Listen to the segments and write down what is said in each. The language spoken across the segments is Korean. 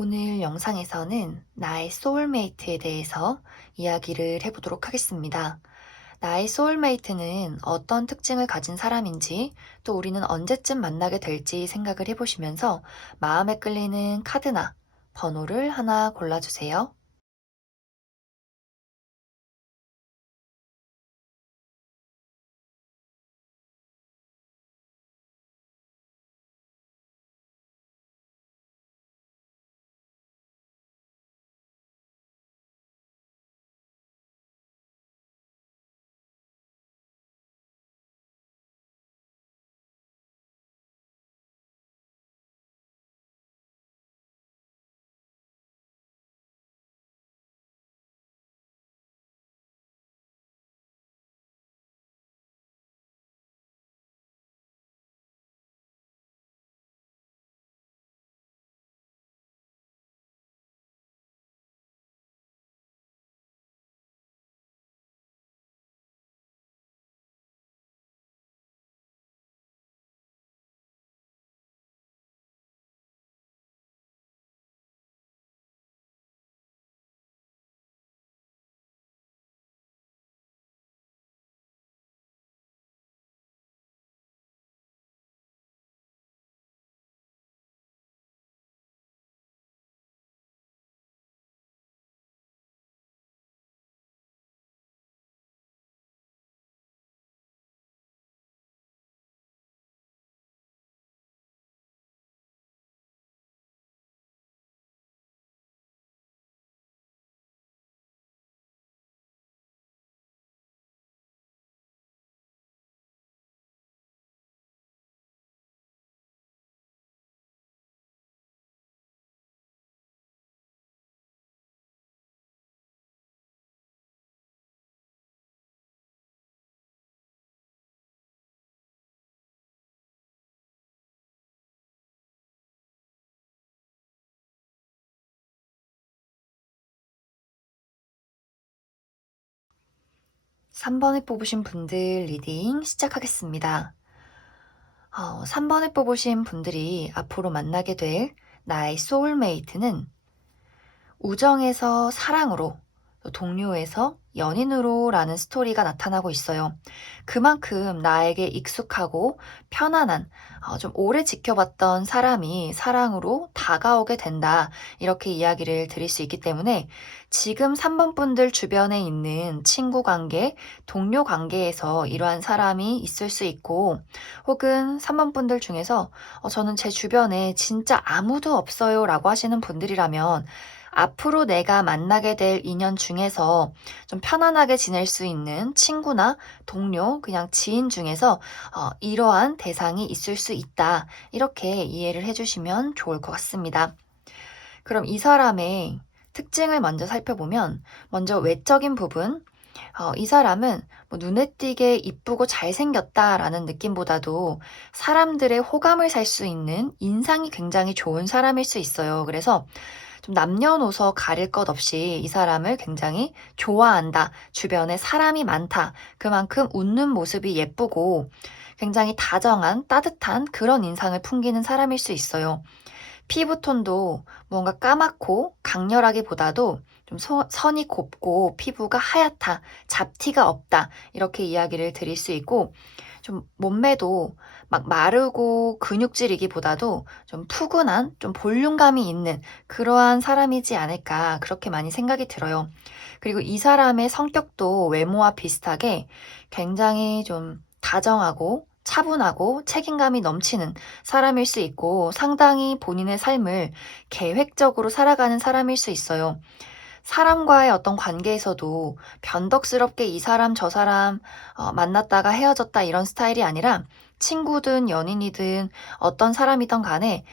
오늘 영상에서는 나의 소울메이트에 대해서 이야기를 해보도록 하겠습니다. 나의 소울메이트는 어떤 특징을 가진 사람인지, 또 우리는 언제쯤 만나게 될지 생각을 해보시면서 마음에 끌리는 카드나 번호를 하나 골라주세요. 3번을 뽑으신 분들 리딩 시작하겠습니다. 3번을 뽑으신 분들이 앞으로 만나게 될 나의 소울메이트는 우정에서 사랑으로, 또 동료에서 연인으로 라는 스토리가 나타나고 있어요. 그만큼 나에게 익숙하고 편안한, 좀 오래 지켜봤던 사람이 사랑으로 다가오게 된다. 이렇게 이야기를 드릴 수 있기 때문에 지금 3번 분들 주변에 있는 친구 관계, 동료 관계에서 이러한 사람이 있을 수 있고, 혹은 3번 분들 중에서 저는 제 주변에 진짜 아무도 없어요 라고 하시는 분들이라면 앞으로 내가 만나게 될 인연 중에서 좀 편안하게 지낼 수 있는 친구나 동료, 그냥 지인 중에서 이러한 대상이 있을 수 있다. 이렇게 이해를 해주시면 좋을 것 같습니다. 그럼 이 사람의 특징을 먼저 살펴보면, 먼저 외적인 부분, 이 사람은 뭐 눈에 띄게 이쁘고 잘생겼다라는 느낌보다도 사람들의 호감을 살 수 있는 인상이 굉장히 좋은 사람일 수 있어요. 그래서 좀 남녀노소 가릴 것 없이 이 사람을 굉장히 좋아한다. 주변에 사람이 많다. 그만큼 웃는 모습이 예쁘고 굉장히 다정한 따뜻한 그런 인상을 풍기는 사람일 수 있어요. 피부톤도 뭔가 까맣고 강렬하기보다도 좀 선이 곱고 피부가 하얗다, 잡티가 없다, 이렇게 이야기를 드릴 수 있고, 좀 몸매도 막 마르고 근육질이기보다도 좀 푸근한, 좀 볼륨감이 있는 그러한 사람이지 않을까, 그렇게 많이 생각이 들어요. 그리고 이 사람의 성격도 외모와 비슷하게 굉장히 좀 다정하고 차분하고 책임감이 넘치는 사람일 수 있고, 상당히 본인의 삶을 계획적으로 살아가는 사람일 수 있어요. 사람과의 어떤 관계에서도 변덕스럽게 이 사람 저 사람 만났다가 헤어졌다 이런 스타일이 아니라, 친구든 연인이든 어떤 사람이든 간에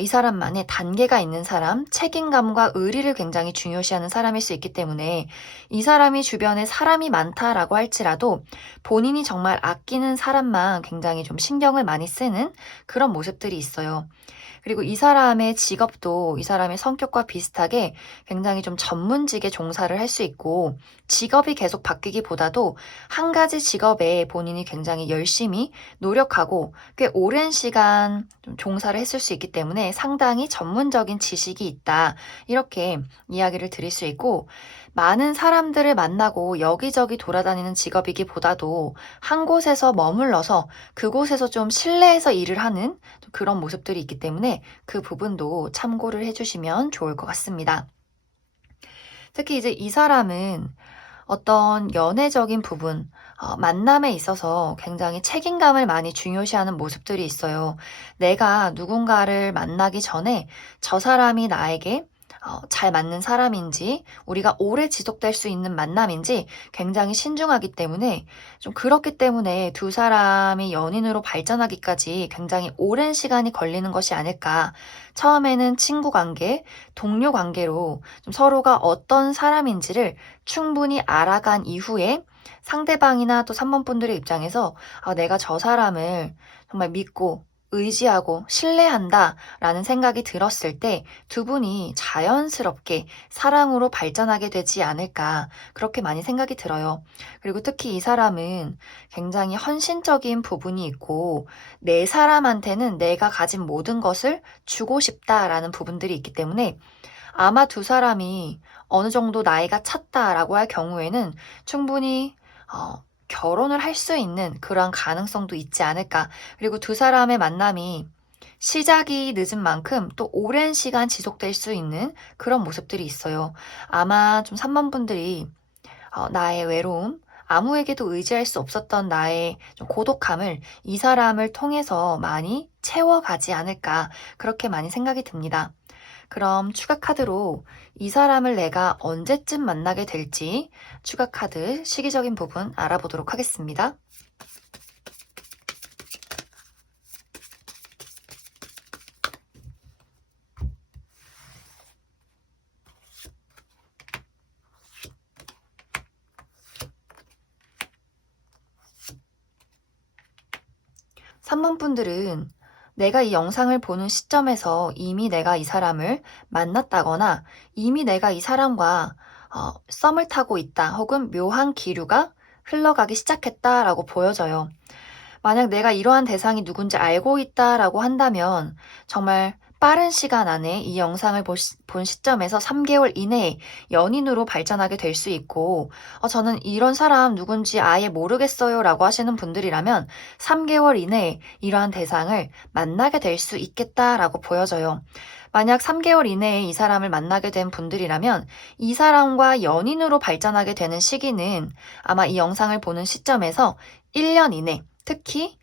이 사람만의 단계가 있는 사람, 책임감과 의리를 굉장히 중요시하는 사람일 수 있기 때문에, 이 사람이 주변에 사람이 많다라고 할지라도 본인이 정말 아끼는 사람만 굉장히 좀 신경을 많이 쓰는 그런 모습들이 있어요. 그리고 이 사람의 직업도 이 사람의 성격과 비슷하게 굉장히 좀 전문직에 종사를 할 수 있고, 직업이 계속 바뀌기보다도 한 가지 직업에 본인이 굉장히 열심히 노력하고 꽤 오랜 시간 좀 종사를 했을 수 있기 때문에 상당히 전문적인 지식이 있다. 이렇게 이야기를 드릴 수 있고, 많은 사람들을 만나고 여기저기 돌아다니는 직업이기보다도 한 곳에서 머물러서 그곳에서 좀 실내에서 일을 하는 그런 모습들이 있기 때문에 그 부분도 참고를 해주시면 좋을 것 같습니다. 특히 이제 이 사람은 어떤 연애적인 부분, 만남에 있어서 굉장히 책임감을 많이 중요시하는 모습들이 있어요. 내가 누군가를 만나기 전에 저 사람이 나에게 잘 맞는 사람인지, 우리가 오래 지속될 수 있는 만남인지 굉장히 신중하기 때문에, 좀 그렇기 때문에 두 사람이 연인으로 발전하기까지 굉장히 오랜 시간이 걸리는 것이 아닐까. 처음에는 친구 관계, 동료 관계로 좀 서로가 어떤 사람인지를 충분히 알아간 이후에 상대방이나 또 3번 분들의 입장에서 내가 저 사람을 정말 믿고 의지하고 신뢰한다 라는 생각이 들었을 때 두 분이 자연스럽게 사랑으로 발전하게 되지 않을까, 그렇게 많이 생각이 들어요. 그리고 특히 이 사람은 굉장히 헌신적인 부분이 있고 내 사람한테는 내가 가진 모든 것을 주고 싶다라는 부분들이 있기 때문에 아마 두 사람이 어느 정도 나이가 찼다라고 할 경우에는 충분히 결혼을 할 수 있는 그런 가능성도 있지 않을까. 그리고 두 사람의 만남이 시작이 늦은 만큼 또 오랜 시간 지속될 수 있는 그런 모습들이 있어요. 아마 좀 3번 분들이 나의 외로움, 아무에게도 의지할 수 없었던 나의 좀 고독함을 이 사람을 통해서 많이 채워가지 않을까, 그렇게 많이 생각이 듭니다. 그럼 추가 카드로 이 사람을 내가 언제쯤 만나게 될지 추가 카드 시기적인 부분 알아보도록 하겠습니다. 3번 분들은 내가 이 영상을 보는 시점에서 이미 내가 이 사람을 만났다거나 이미 내가 이 사람과 썸을 타고 있다, 혹은 묘한 기류가 흘러가기 시작했다라고 보여져요. 만약 내가 이러한 대상이 누군지 알고 있다라고 한다면 정말 빠른 시간 안에 이 영상을 본 시점에서 3개월 이내에 연인으로 발전하게 될 수 있고, 저는 이런 사람 누군지 아예 모르겠어요 라고 하시는 분들이라면 3개월 이내에 이러한 대상을 만나게 될 수 있겠다라고 보여져요. 만약 3개월 이내에 이 사람을 만나게 된 분들이라면 이 사람과 연인으로 발전하게 되는 시기는 아마 이 영상을 보는 시점에서 1년 이내, 특히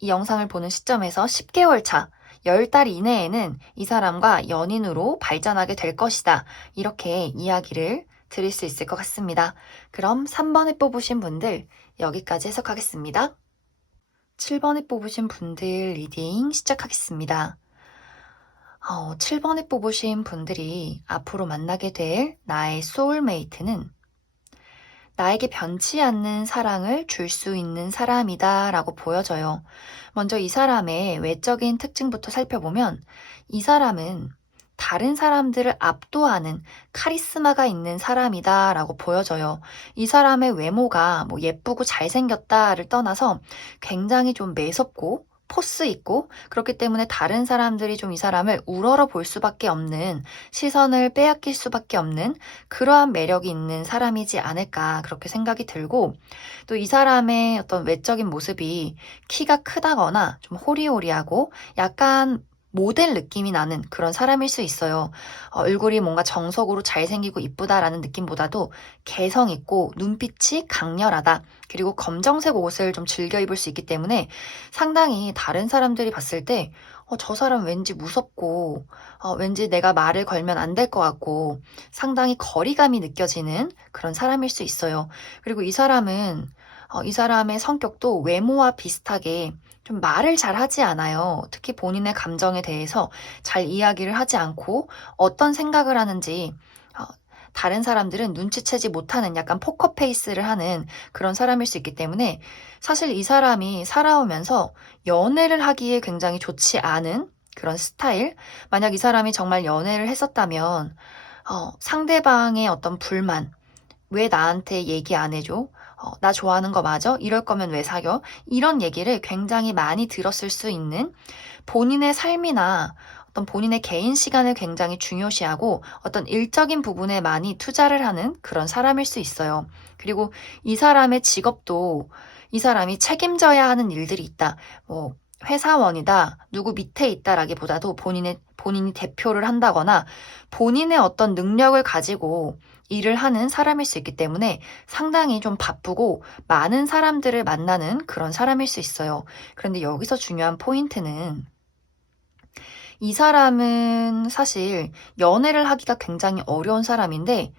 이 영상을 보는 시점에서 10개월 차, 10달 이내에는 이 사람과 연인으로 발전하게 될 것이다. 이렇게 이야기를 드릴 수 있을 것 같습니다. 그럼 3번에 뽑으신 분들 여기까지 해석하겠습니다. 7번에 뽑으신 분들 리딩 시작하겠습니다. 7번에 뽑으신 분들이 앞으로 만나게 될 나의 소울메이트는 나에게 변치 않는 사랑을 줄 수 있는 사람이다 라고 보여져요. 먼저 이 사람의 외적인 특징부터 살펴보면 이 사람은 다른 사람들을 압도하는 카리스마가 있는 사람이다 라고 보여져요. 이 사람의 외모가 뭐 예쁘고 잘생겼다를 떠나서 굉장히 좀 매섭고 포스 있고, 그렇기 때문에 다른 사람들이 좀 이 사람을 우러러 볼 수밖에 없는, 시선을 빼앗길 수밖에 없는 그러한 매력이 있는 사람이지 않을까, 그렇게 생각이 들고, 또 이 사람의 어떤 외적인 모습이 키가 크다거나 좀 호리호리하고 약간 모델 느낌이 나는 그런 사람일 수 있어요. 얼굴이 뭔가 정석으로 잘생기고 이쁘다라는 느낌보다도 개성 있고 눈빛이 강렬하다. 그리고 검정색 옷을 좀 즐겨 입을 수 있기 때문에 상당히 다른 사람들이 봤을 때 저 사람 왠지 무섭고 왠지 내가 말을 걸면 안 될 것 같고 상당히 거리감이 느껴지는 그런 사람일 수 있어요. 그리고 이 사람은 이 사람의 성격도 외모와 비슷하게 좀 말을 잘 하지 않아요. 특히 본인의 감정에 대해서 잘 이야기를 하지 않고 어떤 생각을 하는지 다른 사람들은 눈치채지 못하는 약간 포커페이스를 하는 그런 사람일 수 있기 때문에 사실 이 사람이 살아오면서 연애를 하기에 굉장히 좋지 않은 그런 스타일. 만약 이 사람이 정말 연애를 했었다면 상대방의 어떤 불만, 왜 나한테 얘기 안 해줘? 나 좋아하는 거 맞아? 이럴 거면 왜 사겨? 이런 얘기를 굉장히 많이 들었을 수 있는, 본인의 삶이나 어떤 본인의 개인 시간을 굉장히 중요시하고 어떤 일적인 부분에 많이 투자를 하는 그런 사람일 수 있어요. 그리고 이 사람의 직업도 이 사람이 책임져야 하는 일들이 있다. 뭐 회사원이다, 누구 밑에 있다라기보다도 본인이 대표를 한다거나 본인의 어떤 능력을 가지고 일을 하는 사람일 수 있기 때문에 상당히 좀 바쁘고 많은 사람들을 만나는 그런 사람일 수 있어요. 그런데 여기서 중요한 포인트는, 이 사람은 사실 연애를 하기가 굉장히 어려운 사람인데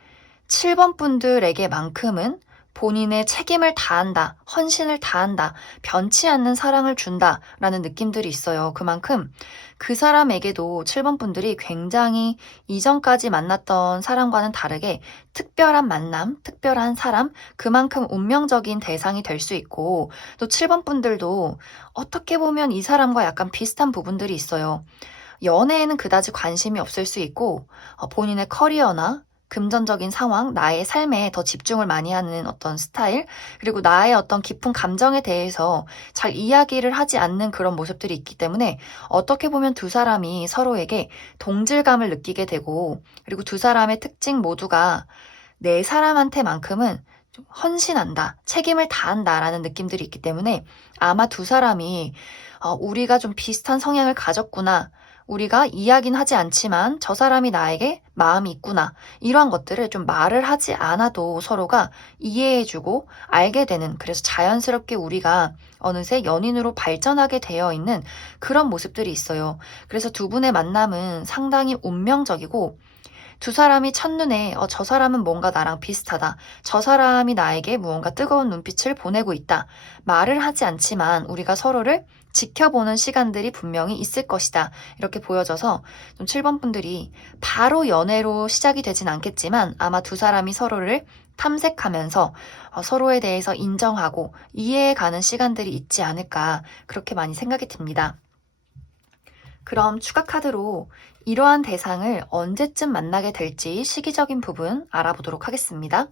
7번 분들에게만큼은 본인의 책임을 다한다, 헌신을 다한다, 변치 않는 사랑을 준다라는 느낌들이 있어요. 그만큼 그 사람에게도 7번 분들이 굉장히 이전까지 만났던 사람과는 다르게 특별한 만남, 특별한 사람, 그만큼 운명적인 대상이 될 수 있고, 또 7번 분들도 어떻게 보면 이 사람과 약간 비슷한 부분들이 있어요. 연애에는 그다지 관심이 없을 수 있고 본인의 커리어나 금전적인 상황, 나의 삶에 더 집중을 많이 하는 어떤 스타일, 그리고 나의 어떤 깊은 감정에 대해서 잘 이야기를 하지 않는 그런 모습들이 있기 때문에 어떻게 보면 두 사람이 서로에게 동질감을 느끼게 되고, 그리고 두 사람의 특징 모두가 내 사람한테만큼은 좀 헌신한다, 책임을 다한다라는 느낌들이 있기 때문에 아마 두 사람이 우리가 좀 비슷한 성향을 가졌구나, 우리가 이야기는 하지 않지만 저 사람이 나에게 마음이 있구나, 이러한 것들을 좀 말을 하지 않아도 서로가 이해해주고 알게 되는, 그래서 자연스럽게 우리가 어느새 연인으로 발전하게 되어 있는 그런 모습들이 있어요. 그래서 두 분의 만남은 상당히 운명적이고, 두 사람이 첫눈에 저 사람은 뭔가 나랑 비슷하다, 저 사람이 나에게 무언가 뜨거운 눈빛을 보내고 있다, 말을 하지 않지만 우리가 서로를 지켜보는 시간들이 분명히 있을 것이다, 이렇게 보여져서 좀 7번 분들이 바로 연애로 시작이 되진 않겠지만 아마 두 사람이 서로를 탐색하면서 서로에 대해서 인정하고 이해해가는 시간들이 있지 않을까, 그렇게 많이 생각이 듭니다. 그럼 추가 카드로 이러한 대상을 언제쯤 만나게 될지 시기적인 부분 알아보도록 하겠습니다.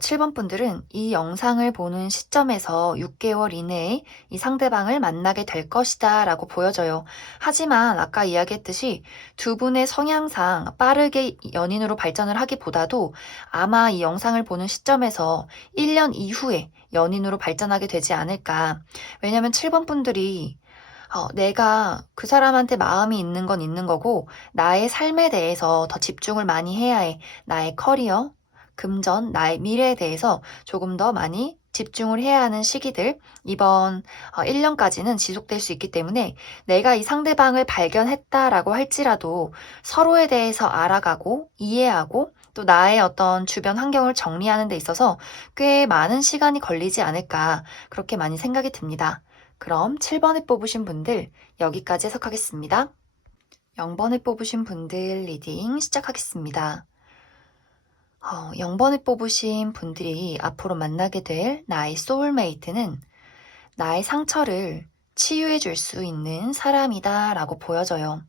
7번 분들은 이 영상을 보는 시점에서 6개월 이내에 이 상대방을 만나게 될 것이다 라고 보여져요. 하지만 아까 이야기했듯이 두 분의 성향상 빠르게 연인으로 발전을 하기보다도 아마 이 영상을 보는 시점에서 1년 이후에 연인으로 발전하게 되지 않을까. 왜냐면 7번 분들이 내가 그 사람한테 마음이 있는 건 있는 거고 나의 삶에 대해서 더 집중을 많이 해야 해. 나의 커리어, 금전, 나의 미래에 대해서 조금 더 많이 집중을 해야 하는 시기들, 이번 1년까지는 지속될 수 있기 때문에 내가 이 상대방을 발견했다라고 할지라도 서로에 대해서 알아가고 이해하고 또 나의 어떤 주변 환경을 정리하는 데 있어서 꽤 많은 시간이 걸리지 않을까, 그렇게 많이 생각이 듭니다. 그럼 7번을 뽑으신 분들 여기까지 해석하겠습니다. 0번을 뽑으신 분들 리딩 시작하겠습니다. 0번을 뽑으신 분들이 앞으로 만나게 될 나의 소울메이트는 나의 상처를 치유해 줄 수 있는 사람이다 라고 보여져요.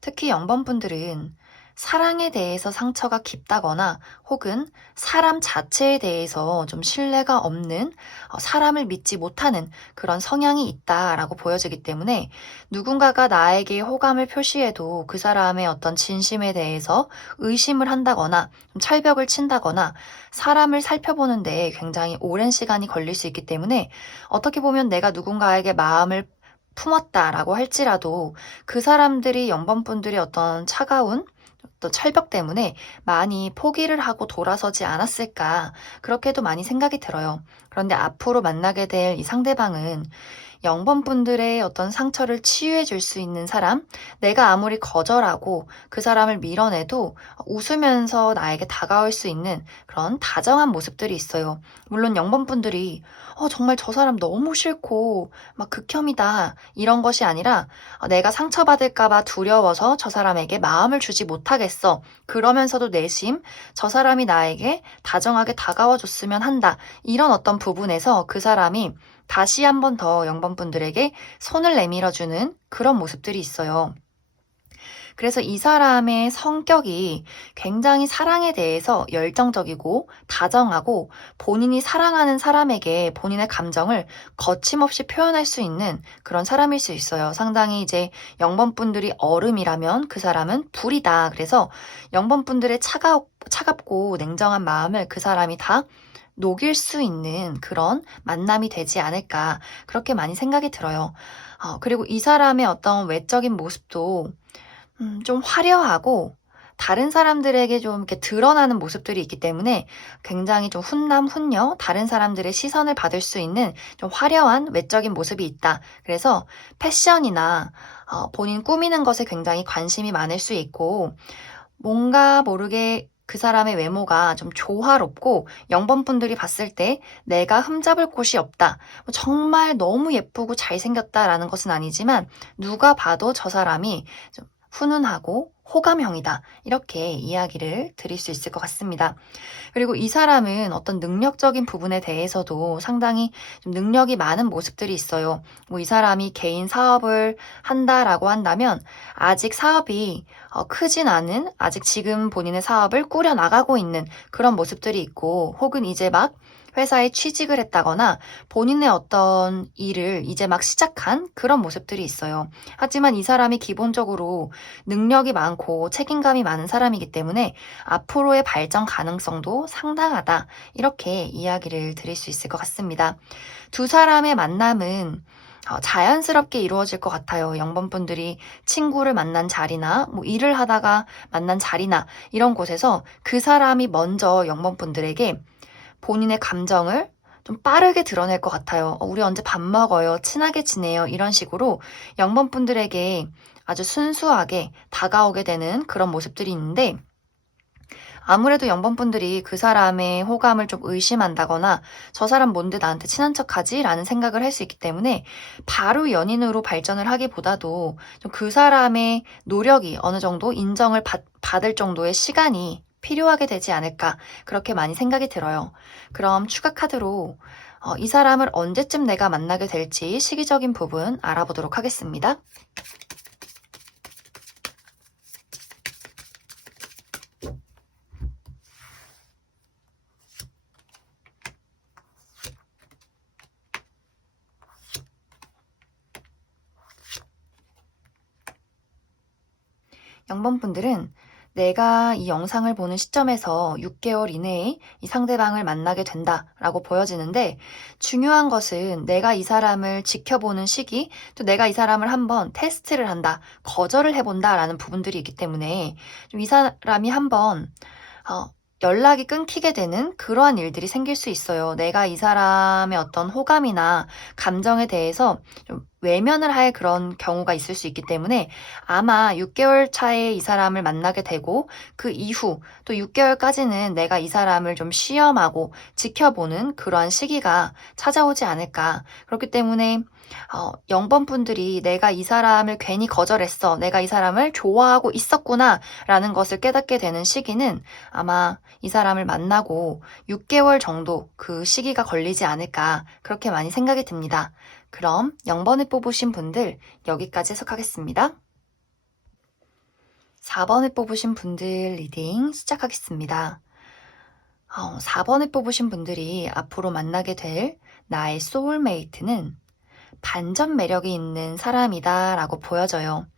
특히 0번 분들은 사랑에 대해서 상처가 깊다거나 혹은 사람 자체에 대해서 좀 신뢰가 없는, 사람을 믿지 못하는 그런 성향이 있다라고 보여지기 때문에 누군가가 나에게 호감을 표시해도 그 사람의 어떤 진심에 대해서 의심을 한다거나 좀 철벽을 친다거나 사람을 살펴보는데 굉장히 오랜 시간이 걸릴 수 있기 때문에 어떻게 보면 내가 누군가에게 마음을 품었다라고 할지라도 그 사람들이 0번 분들의 어떤 차가운 또 철벽 때문에 많이 포기를 하고 돌아서지 않았을까, 그렇게도 많이 생각이 들어요. 그런데 앞으로 만나게 될 이 상대방은 0번분들의 어떤 상처를 치유해 줄 수 있는 사람, 내가 아무리 거절하고 그 사람을 밀어내도 웃으면서 나에게 다가올 수 있는 그런 다정한 모습들이 있어요. 물론 0번분들이 정말 저 사람 너무 싫고 막 극혐이다 이런 것이 아니라 내가 상처받을까봐 두려워서 저 사람에게 마음을 주지 못하겠어. 그러면서도 내심 저 사람이 나에게 다정하게 다가와 줬으면 한다. 이런 어떤 부분에서 그 사람이 다시 한 번 더 0번분들에게 손을 내밀어주는 그런 모습들이 있어요. 그래서 이 사람의 성격이 굉장히 사랑에 대해서 열정적이고 다정하고 본인이 사랑하는 사람에게 본인의 감정을 거침없이 표현할 수 있는 그런 사람일 수 있어요. 상당히 이제 0번분들이 얼음이라면 그 사람은 불이다. 그래서 0번분들의 차갑고 냉정한 마음을 그 사람이 다 녹일 수 있는 그런 만남이 되지 않을까 그렇게 많이 생각이 들어요. 그리고 이 사람의 어떤 외적인 모습도 좀 화려하고 다른 사람들에게 좀 이렇게 드러나는 모습들이 있기 때문에 굉장히 좀 훈남, 훈녀, 다른 사람들의 시선을 받을 수 있는 좀 화려한 외적인 모습이 있다. 그래서 패션이나 본인 꾸미는 것에 굉장히 관심이 많을 수 있고 뭔가 모르게 그 사람의 외모가 좀 조화롭고 0번분들이 봤을 때 내가 흠잡을 곳이 없다. 정말 너무 예쁘고 잘생겼다라는 것은 아니지만 누가 봐도 저 사람이 좀 훈훈하고 호감형이다. 이렇게 이야기를 드릴 수 있을 것 같습니다. 그리고 이 사람은 어떤 능력적인 부분에 대해서도 상당히 좀 능력이 많은 모습들이 있어요. 뭐 이 사람이 개인 사업을 한다라고 한다면 아직 사업이 크진 않은 아직 지금 본인의 사업을 꾸려 나가고 있는 그런 모습들이 있고 혹은 이제 막 회사에 취직을 했다거나 본인의 어떤 일을 이제 막 시작한 그런 모습들이 있어요. 하지만 이 사람이 기본적으로 능력이 많고 책임감이 많은 사람이기 때문에 앞으로의 발전 가능성도 상당하다. 이렇게 이야기를 드릴 수 있을 것 같습니다. 두 사람의 만남은 자연스럽게 이루어질 것 같아요. 0번분들이 친구를 만난 자리나 뭐 일을 하다가 만난 자리나 이런 곳에서 그 사람이 먼저 0번분들에게 본인의 감정을 좀 빠르게 드러낼 것 같아요. 우리 언제 밥 먹어요? 친하게 지내요? 이런 식으로 0번분들에게 아주 순수하게 다가오게 되는 그런 모습들이 있는데 아무래도 0번분들이 그 사람의 호감을 좀 의심한다거나 저 사람 뭔데 나한테 친한 척하지? 라는 생각을 할 수 있기 때문에 바로 연인으로 발전을 하기보다도 좀 그 사람의 노력이 어느 정도 인정을 받을 정도의 시간이 필요하게 되지 않을까 그렇게 많이 생각이 들어요. 그럼 추가 카드로 이 사람을 언제쯤 내가 만나게 될지 시기적인 부분 알아보도록 하겠습니다. 0번분들은 내가 이 영상을 보는 시점에서 6개월 이내에 이 상대방을 만나게 된다라고 보여지는데 중요한 것은 내가 이 사람을 지켜보는 시기, 또 내가 이 사람을 한번 테스트를 한다, 거절을 해본다라는 부분들이 있기 때문에 좀 이 사람이 한번 연락이 끊기게 되는 그러한 일들이 생길 수 있어요. 내가 이 사람의 어떤 호감이나 감정에 대해서 좀 외면을 할 그런 경우가 있을 수 있기 때문에 아마 6개월 차에 이 사람을 만나게 되고 그 이후 또 6개월까지는 내가 이 사람을 좀 시험하고 지켜보는 그러한 시기가 찾아오지 않을까. 그렇기 때문에 0번분들이 내가 이 사람을 괜히 거절했어. 내가 이 사람을 좋아하고 있었구나. 라는 것을 깨닫게 되는 시기는 아마 이 사람을 만나고 6개월 정도 그 시기가 걸리지 않을까. 그렇게 많이 생각이 듭니다. 그럼 0번을 뽑으신 분들 여기까지 해석하겠습니다. 4번을 뽑으신 분들 리딩 시작하겠습니다. 4번을 뽑으신 분들이 앞으로 만나게 될 나의 소울메이트는 반전 매력이 있는 사람이다 라고 보여져요.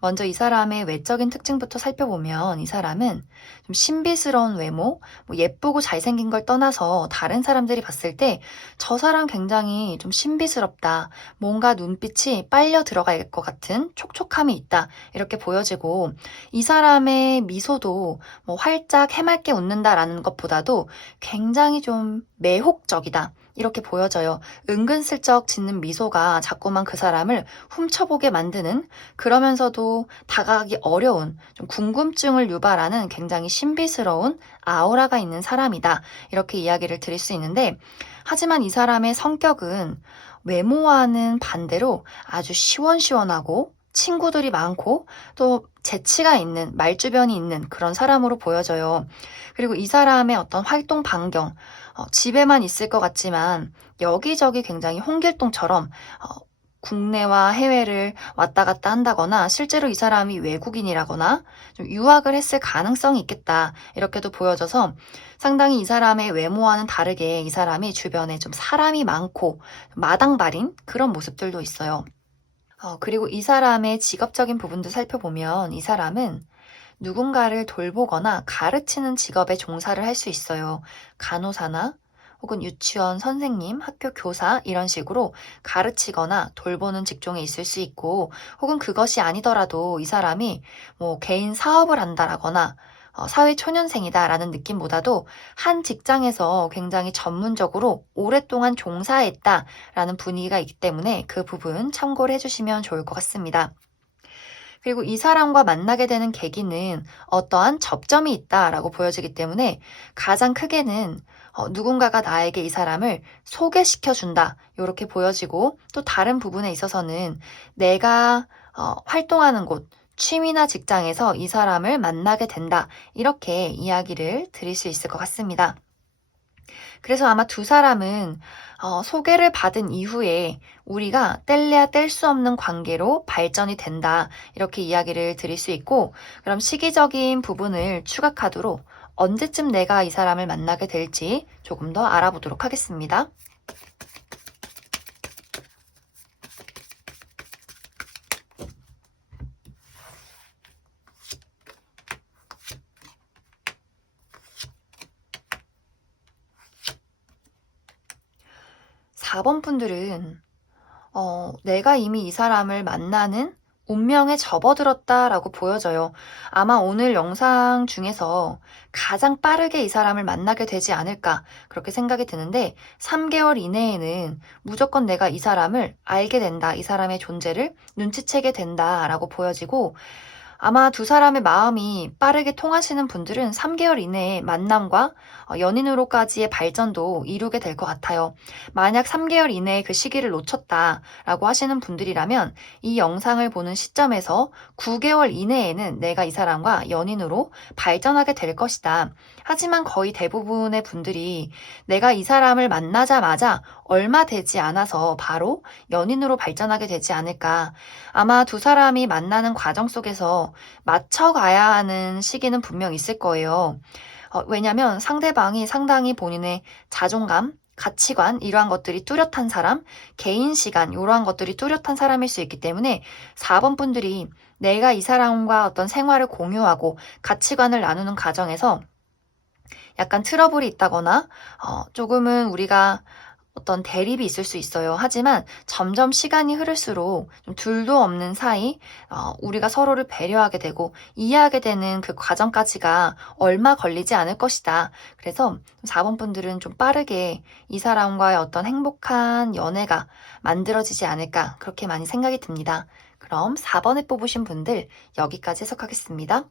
먼저 이 사람의 외적인 특징부터 살펴보면 이 사람은 좀 신비스러운 외모, 뭐 예쁘고 잘생긴 걸 떠나서 다른 사람들이 봤을 때 저 사람 굉장히 좀 신비스럽다. 뭔가 눈빛이 빨려 들어갈 것 같은 촉촉함이 있다. 이렇게 보여지고 이 사람의 미소도 뭐 활짝 해맑게 웃는다라는 것보다도 굉장히 좀 매혹적이다. 이렇게 보여져요. 은근슬쩍 짓는 미소가 자꾸만 그 사람을 훔쳐보게 만드는, 그러면서도 다가가기 어려운, 좀 궁금증을 유발하는 굉장히 신비스러운 아우라가 있는 사람이다. 이렇게 이야기를 드릴 수 있는데, 하지만 이 사람의 성격은 외모와는 반대로 아주 시원시원하고 친구들이 많고 또 재치가 있는, 말주변이 있는 그런 사람으로 보여져요. 그리고 이 사람의 어떤 활동 반경, 집에만 있을 것 같지만 여기저기 굉장히 홍길동처럼 국내와 해외를 왔다 갔다 한다거나 실제로 이 사람이 외국인이라거나 좀 유학을 했을 가능성이 있겠다. 이렇게도 보여져서 상당히 이 사람의 외모와는 다르게 이 사람이 주변에 좀 사람이 많고 마당발인 그런 모습들도 있어요. 그리고 이 사람의 직업적인 부분도 살펴보면 이 사람은 누군가를 돌보거나 가르치는 직업에 종사를 할 수 있어요. 간호사나 혹은 유치원 선생님, 학교 교사 이런 식으로 가르치거나 돌보는 직종에 있을 수 있고, 혹은 그것이 아니더라도 이 사람이 뭐 개인 사업을 한다라거나 사회 초년생이다라는 느낌보다도 한 직장에서 굉장히 전문적으로 오랫동안 종사했다라는 분위기가 있기 때문에 그 부분 참고를 해주시면 좋을 것 같습니다. 그리고 이 사람과 만나게 되는 계기는 어떠한 접점이 있다라고 보여지기 때문에 가장 크게는 누군가가 나에게 이 사람을 소개시켜 준다 이렇게 보여지고, 또 다른 부분에 있어서는 내가 활동하는 곳, 취미나 직장에서 이 사람을 만나게 된다 이렇게 이야기를 드릴 수 있을 것 같습니다. 그래서 아마 두 사람은 소개를 받은 이후에 우리가 뗄래야 뗄 수 없는 관계로 발전이 된다. 이렇게 이야기를 드릴 수 있고, 그럼 시기적인 부분을 추가카드로 언제쯤 내가 이 사람을 만나게 될지 조금 더 알아보도록 하겠습니다. 4번 분들은 내가 이미 이 사람을 만나는 운명에 접어들었다라고 보여져요. 아마 오늘 영상 중에서 가장 빠르게 이 사람을 만나게 되지 않을까 그렇게 생각이 드는데, 3개월 이내에는 무조건 내가 이 사람을 알게 된다, 이 사람의 존재를 눈치채게 된다라고 보여지고, 아마 두 사람의 마음이 빠르게 통하시는 분들은 3개월 이내에 만남과 연인으로까지의 발전도 이루게 될 것 같아요. 만약 3개월 이내에 그 시기를 놓쳤다라고 하시는 분들이라면 이 영상을 보는 시점에서 9개월 이내에는 내가 이 사람과 연인으로 발전하게 될 것이다. 하지만 거의 대부분의 분들이 내가 이 사람을 만나자마자 얼마 되지 않아서 바로 연인으로 발전하게 되지 않을까. 아마 두 사람이 만나는 과정 속에서 맞춰가야 하는 시기는 분명 있을 거예요. 왜냐면 상대방이 상당히 본인의 자존감, 가치관 이러한 것들이 뚜렷한 사람, 개인 시간 이러한 것들이 뚜렷한 사람일 수 있기 때문에 4번 분들이 내가 이 사람과 어떤 생활을 공유하고 가치관을 나누는 과정에서 약간 트러블이 있다거나 조금은 우리가 어떤 대립이 있을 수 있어요. 하지만 점점 시간이 흐를수록 좀 둘도 없는 사이, 우리가 서로를 배려하게 되고 이해하게 되는 그 과정까지가 얼마 걸리지 않을 것이다. 그래서 4번 분들은 좀 빠르게 이 사람과의 어떤 행복한 연애가 만들어지지 않을까 그렇게 많이 생각이 듭니다. 그럼 4번에 뽑으신 분들 여기까지 해석하겠습니다.